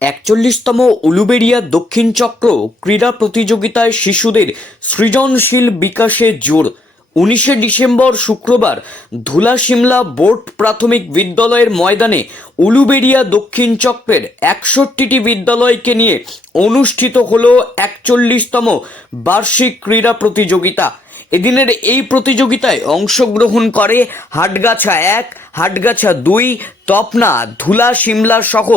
একচল্লিশতম উলুবেড়িয়া দক্ষিণ চক্র ক্রীড়া প্রতিযোগিতায় শিশুদের সৃজনশীল বিকাশে জোর। উনিশে ডিসেম্বর শুক্রবার ধুলা সিমলা বোর্ড প্রাথমিক বিদ্যালয়ের ময়দানে উলুবেড়িয়া দক্ষিণ চক্রের একষট্টিটি বিদ্যালয়কে নিয়ে অনুষ্ঠিত হল একচল্লিশতম বার্ষিক ক্রীড়া প্রতিযোগিতা। এদিনের এই প্রতিযোগিতায় অংশগ্রহণ করে হাটগাছা এক, হাটগাছা দুই, তপনা, ধুলা, সিমলা সহ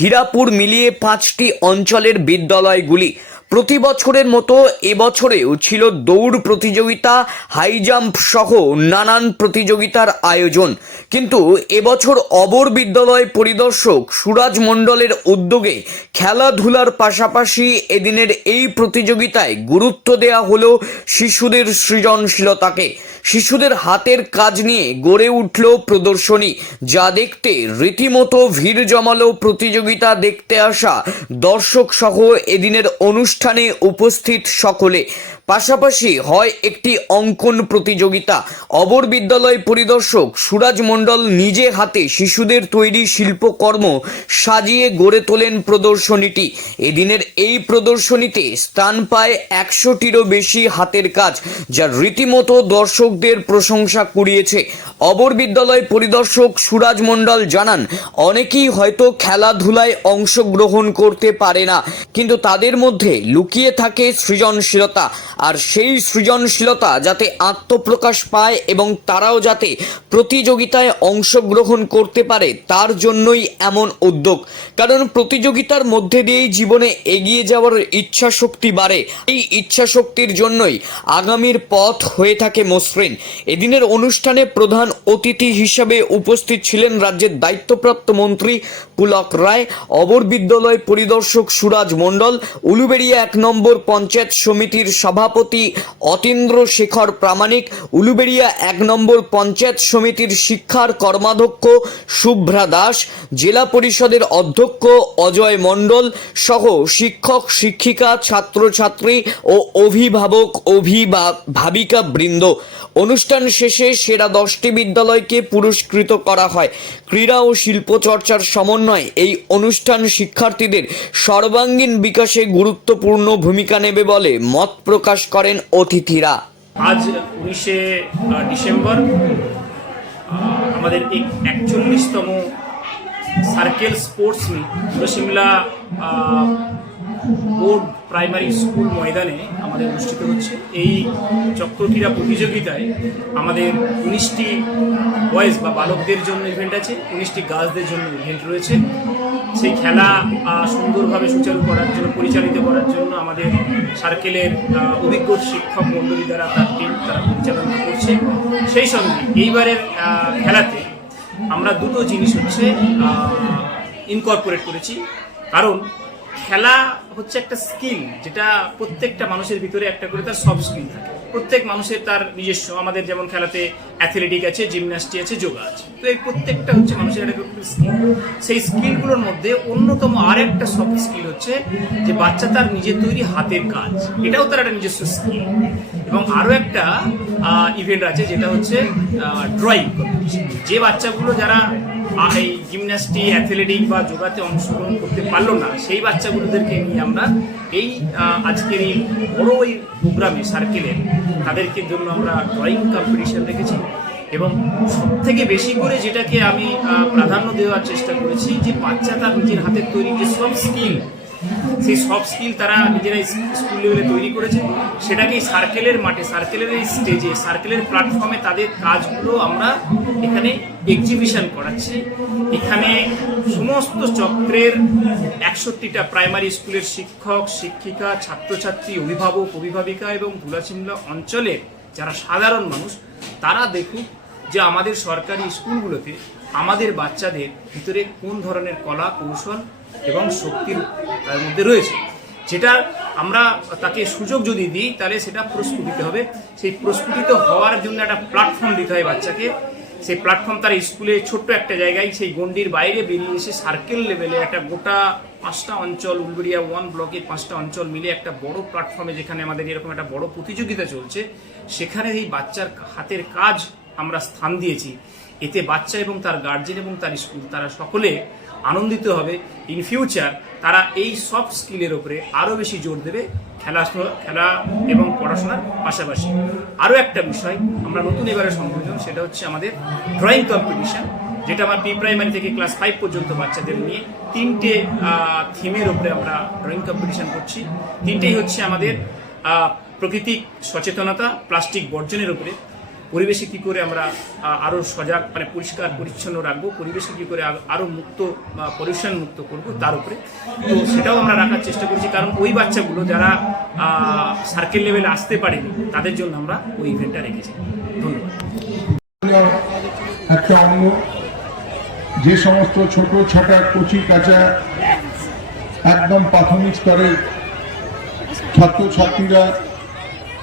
হীরাপুর মিলিয়ে পাঁচটি অঞ্চলের বিদ্যালয়গুলি। প্রতি বছরের মতো এবছরেও ছিল দৌড় প্রতিযোগিতা হাই জাম্প সহ নানান প্রতিযোগিতার আয়োজন। কিন্তু এবছর অবর বিদ্যালয় পরিদর্শক সুরাজ মণ্ডলের উদ্যোগে খেলাধুলার পাশাপাশি এদিনের এই প্রতিযোগিতায় গুরুত্ব দেওয়া হলো শিশুদের সৃজনশীলতাকে। শিশুদের হাতের কাজ নিয়ে গড়ে উঠল প্রদর্শনী, যা দেখতে রীতিমতো ভিড় জমালো প্রতিযোগিতা দেখতে আসা দর্শক সহ এদিনের অনুষ্ঠানে উপস্থিত সকলে। পাশাপাশি হয় একটি অঙ্কন প্রতিযোগিতা। অবর বিদ্যালয় পরিদর্শক সুরাজ মণ্ডল নিজে হাতে শিশুদের তৈরি শিল্পকর্ম সাজিয়ে গড়ে তোলেন প্রদর্শনীটি। এদিনের এই প্রদর্শনীতে স্থান পায় একশোটিরও বেশি হাতের কাজ, যা রীতিমতো দর্শকদের প্রশংসা কুড়িয়েছে। অবর বিদ্যালয় পরিদর্শক সুরাজ মণ্ডল জানান, অনেকেই হয়তো খেলাধুলায় অংশগ্রহণ করতে পারে না, কিন্তু তাদের মধ্যে লুকিয়ে থাকে সৃজনশীলতা। আর সেই সৃজনশীলতা যাতে আত্মপ্রকাশ পায় এবং তারাও যাতে প্রতিযোগিতায় অংশগ্রহণ করতে পারে, তার জন্যই এমন উদ্যোগ। কারণ প্রতিযোগিতার মধ্যে দিয়েই জীবনে এগিয়ে যাওয়ার ইচ্ছা শক্তি বাড়ে। এই ইচ্ছা শক্তির জন্যই আগামীর পথ হয়ে থাকে মসৃণ। এদিনের অনুষ্ঠানে প্রধান অতিথি হিসাবে উপস্থিত ছিলেন রাজ্যের দায়িত্বপ্রাপ্ত মন্ত্রী পুলক রায়, অবর বিদ্যালয় পরিদর্শক সুরাজ মণ্ডল, উলুবেড়িয়া এক নম্বর পঞ্চায়েত সমিতির সভাপতি অতীন্দ্র শেখর প্রামাণিক, উলুবেড়িয়া এক নম্বর পঞ্চায়েত সমিতির শিক্ষার কর্মাধ্যক্ষ শুভ্রা দাস, জেলা পরিষদের অধ্যক্ষ অজয় মণ্ডল সহ শিক্ষক, শিক্ষিকা, ছাত্রছাত্রী ও অভিভাবক, অভিভাবিকা বৃন্দ। অনুষ্ঠান শেষে সেরা দশটি বিদ্যালয়কে পুরস্কৃত করা হয়। ক্রীড়া ও শিল্প চর্চার সমন্বয়ে এই অনুষ্ঠান শিক্ষার্থীদের সর্বাঙ্গীন বিকাশে গুরুত্বপূর্ণ ভূমিকা নেবে বলে মত প্রকাশ করেন অতিথিরা। আজ উনিশে ডিসেম্বর আমাদের একচল্লিশতম circle sports meet Simla board primary school ময়দানে আমাদের অনুষ্ঠিত হচ্ছে। এই চক্রক্রীড়া প্রতিযোগিতায় আমাদের উনিশটি বয়েজ বা বালকদের জন্য ইভেন্ট আছে, উনিশটি গার্লসদের জন্য ইভেন্ট রয়েছে। সেই খেলা সুন্দরভাবে সুচারু করার জন্য, পরিচালিত করার জন্য আমাদের সার্কেলের অভিজ্ঞ শিক্ষক মণ্ডলী দ্বারা তার টিম তারা পরিচালনা করছে। সেই সঙ্গে এইবারের খেলাতে আমরা দুটো জিনিস হচ্ছে ইনকর্পোরেট করেছি। কারণ খেলা হচ্ছে একটা স্কিল যেটা প্রত্যেকটা মানুষের ভিতরে একটা করে তার সব স্কিল থাকে। প্রত্যেক মানুষের তার নিজস্ব, আমাদের যেমন খেলাতে অ্যাথলেটিক আছে জিমন্যাস্টি আছে যোগা আছে। তো এই প্রত্যেকটা হচ্ছে মানুষের একটা স্কিল সেই স্কিলগুলোর মধ্যে অন্যতম আর একটা সফট স্কিল হচ্ছে যে বাচ্চা তার নিজের তৈরি হাতের কাজ। এটাও তার একটা নিজস্ব স্কিল এবং আরও একটা ইভেন্ট আছে যেটা হচ্ছে ড্রয়িং যে বাচ্চাগুলো যারা এই জিমন্যাস্টি অ্যাথলেটিক বা যোগাতে অংশগ্রহণ করতে পারল না, সেই বাচ্চাগুলোদেরকে নিয়ে আমরা এই আজকের এই বড় এই প্রোগ্রামে সার্কেলের তাদেরকে জন্য আমরা ড্রয়িং কম্পিটিশান রেখেছি এবং সব থেকে বেশি করে যেটাকে আমি প্রাধান্য দেওয়ার চেষ্টা করেছি যে বাচ্চা তার নিজের হাতের তৈরি যে সব স্কিল সেই সব স্কিল তারা নিজেরাই স্কুল লেভেলে তৈরি করেছে। সেটাকে সার্কেলের মাঠে, সার্কেলের এই স্টেজে সার্কেলের প্ল্যাটফর্মে তাদের কাজগুলো আমরা এখানে এক্সিবিশন করাচ্ছি। এখানে সমস্ত চক্রের একষট্টিটা প্রাইমারি স্কুলের শিক্ষক, শিক্ষিকা, ছাত্রছাত্রী, অভিভাবক, অভিভাবিকা এবং ধুলাচিমলা অঞ্চলের যারা সাধারণ মানুষ, তারা দেখুক যে আমাদের সরকারি স্কুলগুলোতে আমাদের বাচ্চাদের ভিতরে কোন ধরনের কলা কৌশল এবং শক্তির তার মধ্যে রয়েছে? যেটা আমরা তাকে সুযোগ যদি দিই, তাহলে সেটা প্রস্ফুটিত হবে। সেই প্রস্ফুটিত হওয়ার জন্য একটা প্ল্যাটফর্ম দিতে হয় বাচ্চাকে। সেই প্ল্যাটফর্ম তার স্কুলে ছোট্ট একটা জায়গায় সেই গণ্ডির বাইরে বেরিয়ে এসে সার্কেল লেভেলে একটা গোটা পাঁচটা অঞ্চল, উলবেড়িয়া ওয়ান ব্লকে পাঁচটা অঞ্চল মিলে একটা বড় প্ল্যাটফর্মে যেখানে আমাদের এরকম একটা বড় প্রতিযোগিতা চলছে, সেখানে এই বাচ্চার হাতের কাজ আমরা স্থান দিয়েছি। এতে বাচ্চা এবং তার গার্জেন এবং তার স্কুল, তারা সকলে আনন্দিত হবে। ইন ফিউচার তারা এই সব স্কিলের উপরে আরও বেশি জোর দেবে খেলা খেলা এবং পড়াশোনার পাশাপাশি। আরও একটা বিষয়, আমরা নতুন এবারে সংযোজন, সেটা হচ্ছে আমাদের ড্রয়িং কম্পিটিশান যেটা আমার প্রি প্রাইমারি থেকে ক্লাস ফাইভ পর্যন্ত বাচ্চাদের নিয়ে তিনটে থিমের উপরে আমরা ড্রয়িং কম্পিটিশন করছি। তিনটেই হচ্ছে আমাদের প্রকৃতিক সচেতনতা প্লাস্টিক বর্জনের উপরে। পরিবেশে কী করে আমরা আরও সজাগ মানে পরিষ্কার, পরিচ্ছন্ন রাখব? পরিবেশে কী করে আ- আরও মুক্ত পলিউশন মুক্ত করব তার উপরে? তো সেটাও আমরা রাখার চেষ্টা করছি, কারণ ওই বাচ্চাগুলো যারা সার্কেল লেভেলে আসতে পারেনি, তাদের জন্য আমরা ওই ইভেন্টটা রেখেছি। ধন্যবাদ। একটা যে সমস্ত ছোট, ছাটা, কচি, কাঁচা, একদম প্রাথমিক স্তরের ছাত্রছাত্রীরা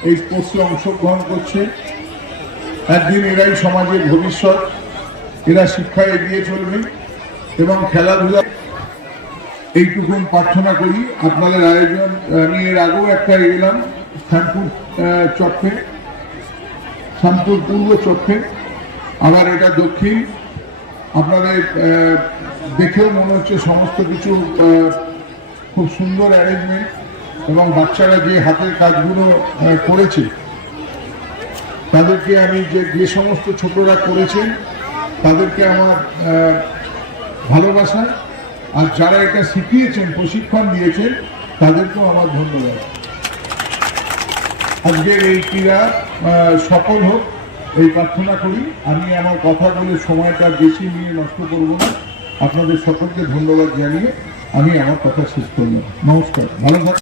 এই স্পোর্টসে অংশগ্রহণ করছে। একদিন এরাই সমাজের ভবিষ্যৎ। এরা শিক্ষায় এগিয়ে চলবে এবং খেলাধুলা এইটুকুন প্রার্থনা করি। আপনাদের আয়োজন আমি এর আগেও একটা এলাম, শ্যামপুর চক্রে শ্যামপুর পূর্ব চক্ষে আবার এটা দক্ষিণ। আপনাদের দেখেও মনে হচ্ছে সমস্ত কিছু খুব সুন্দর অ্যারেঞ্জমেন্ট এবং বাচ্চারা যে হাতের কাজগুলো করেছে তাদেরকে আমি যে যে সমস্ত ছোটরা করেছেন তাদেরকে আমার ভালোবাসা, আর যারা এটা শিখিয়েছেন, প্রশিক্ষণ দিয়েছেন, তাদেরকেও আমার ধন্যবাদ। আজকের এই ক্রীড়া সফল হোক, এই প্রার্থনা করি। আমি আমার কথা বলে সময়টা বেশি নিয়ে নষ্ট করব না। আপনাদের সকলকে ধন্যবাদ জানিয়ে আমি আমার কথা শেষ করলাম। নমস্কার। ভালো থাক